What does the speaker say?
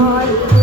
Bye.